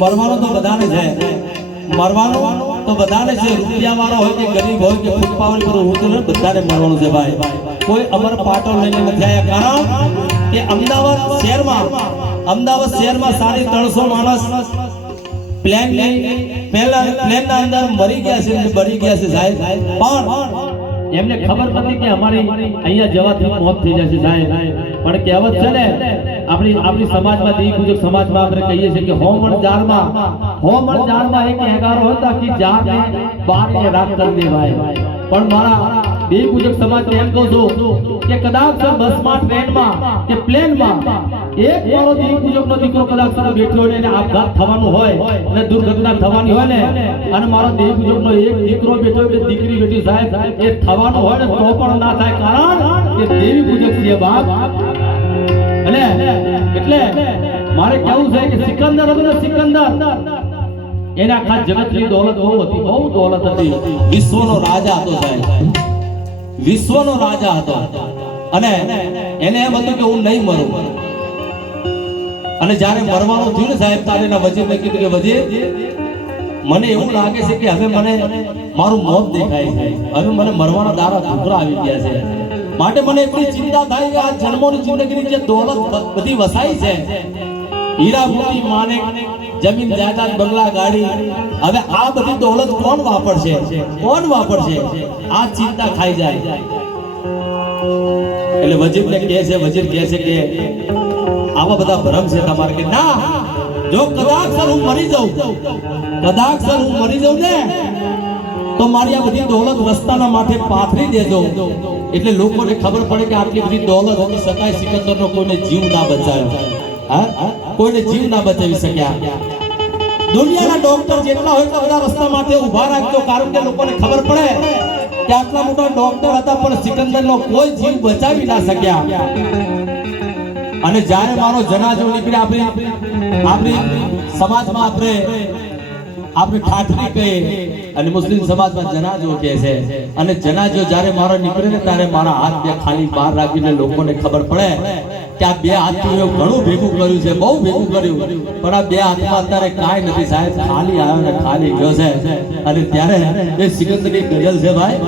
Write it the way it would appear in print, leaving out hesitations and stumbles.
મરવાનો તો બધાને છે, મરવાનો તો બધાને છે, રૂપિયા વાળો હોય કે ગરીબ હોય કે ફૂટપાવર પર હોતું ને બધાને મરવાનું છે ભાઈ. કોઈ અમર પાટો લઈને નથી આવ્યા, કારણ કે અમદાવાદ શહેરમાં 350 માણસ પ્લેન ના અંદર મરી ગયા છે, બળી ગયા છે સાહેબ. પણ એમને ખબર નથી કે અમારી અહીંયા જવાથી મોત થઈ જશે સાહેબ. પણ કહેવત છે ને આપણી સમાજમાં દેવી પૂજક સમાજમાં આપણે કહીએ છીએ કે હોમણ જાળમાં એક એગારો હતા કે જાને બારે રાખ કરી દેવાય. પણ મારા દેવી પૂજક સમાજ એમ કહું છું કે કદાચ બસમાં, ટ્રેનમાં કે પ્લેનમાં એક મારો દેવી પૂજકનો દીકરો કદાચ બેઠો ને આપઘાત થવાનું હોય અને દુર્ઘટના થવાની હોય ને, અને મારો દેવી પૂજકનો એક દીકરો બેઠો કે દીકરી બેઠી સાહેબ એ થવાનું હોય ને તો પણ ના થાય, કારણ કે દેવી પૂજક છે બાપ. અને એટલે મારે કેવું છે કે સિકંદર હતો ને, સિકંદર એના આખા જગતની દોલત બહુ હતી, બહુ દોલત હતી. વિશ્વનો રાજા હતો સાહેબ, વિશ્વનો રાજા હતો. અને એને એમ હતું કે હું નહીં મરું. અને જ્યારે મરવાનું થયું ને સાહેબ, ત્યારે એના વજીરને કીધું કે વજીર, મને એવું લાગે છે કે હવે મને મારું મોત દેખાય છે, હવે મને મરવાના દારા ઢુકરા આવી ગયા છે. માટે મને એટલી ચિંતા થાય કે આ જન્મોની જિંદગીની જે દોલત બધી વસાઈ છે, હીરા મોતી માણેક, જમીન જાયદાદ, બંગલા, ગાડી, હવે આ બધી દોલત કોણ વાપરશે, કોણ વાપરશે? આ ચિંતા ખાઈ જાય. એટલે વજીરને કહે છે, વજીર કહે છે કે આવા બધા ભ્રમ છે તમારે કે ના, જો કદાચ હું મરી જાઉં, કદાચ હું મરી જાઉં ને તો મારી આ બધી દોલત રસ્તાના માથે પાથરી દેજો, એટલે લોકોને ખબર પડે કે આટલી બધી દોલત હોતી છતાંય સિકંદરનો કોઈને જીવ ના બચાવ્યો. હા, કોઈને જીવ ના બચાવી શક્યા. દુનિયાના ડોક્ટર જેટલા હોય એટલા બધા રસ્તા માથે ઊભા રાખજો, કારણ કે લોકોને ખબર પડે કે આટલા મોટા ડોક્ટર હતા પણ સિકંદરનો કોઈ જીવ બચાવી ના શક્યા. અને જ્યારે મારો જનાજો નીકળે, આપણી સમાજમાં આપણે ઠાઠરી કહીએ અને મુસ્લિમ સમાજમાં જનાજો કહે છે. અને જનાજો જ્યારે મારો નીકળે ને ત્યારે મારા હાથ બે ખાલી બહાર રાખીને લોકોને ખબર પડે કે આ બે હાથથી એવું ઘણું ભેગું કર્યું છે, બહુ ભેગું કર્યું, પણ આ બે હાથમાં અત્યારે કાંઈ નથી સાહેબ, ખાલી આવ્યો ને ખાલી ગયો છે. અને ત્યારે એ સિકંદરની ગઝલ છે ભાઈ.